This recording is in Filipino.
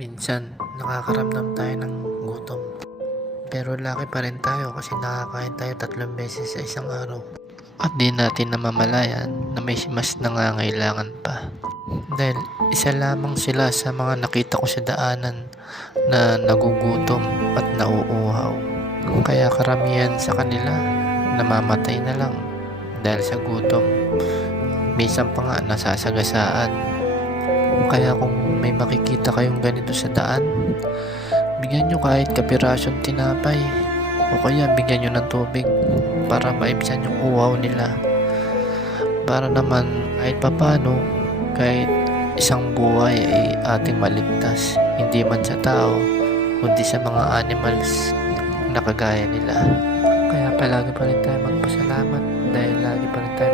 Minsan, nakakaramdam tayo ng gutom. Pero laki pa rin tayo kasi nakakain tayo 3 beses sa isang araw. At di natin namamalayan na may mas nangangailangan pa. Dahil isa lamang sila sa mga nakita ko sa daanan na nagugutom at nauuhaw. Kaya karamihan sa kanila namamatay na lang dahil sa gutom. Minsan pa nga nasasagasaan. Kaya kung may makikita kayong ganito sa daan, bigyan nyo kahit kapirasong tinapay o kaya bigyan nyo ng tubig para maibsan yung uhaw nila. Para naman kahit papano, kahit isang buhay ay ating maligtas. Hindi man sa tao, kundi sa mga animals na kagaya nila. Kaya palagi pa rin tayo magpasalamat dahil lagi pa rin tayo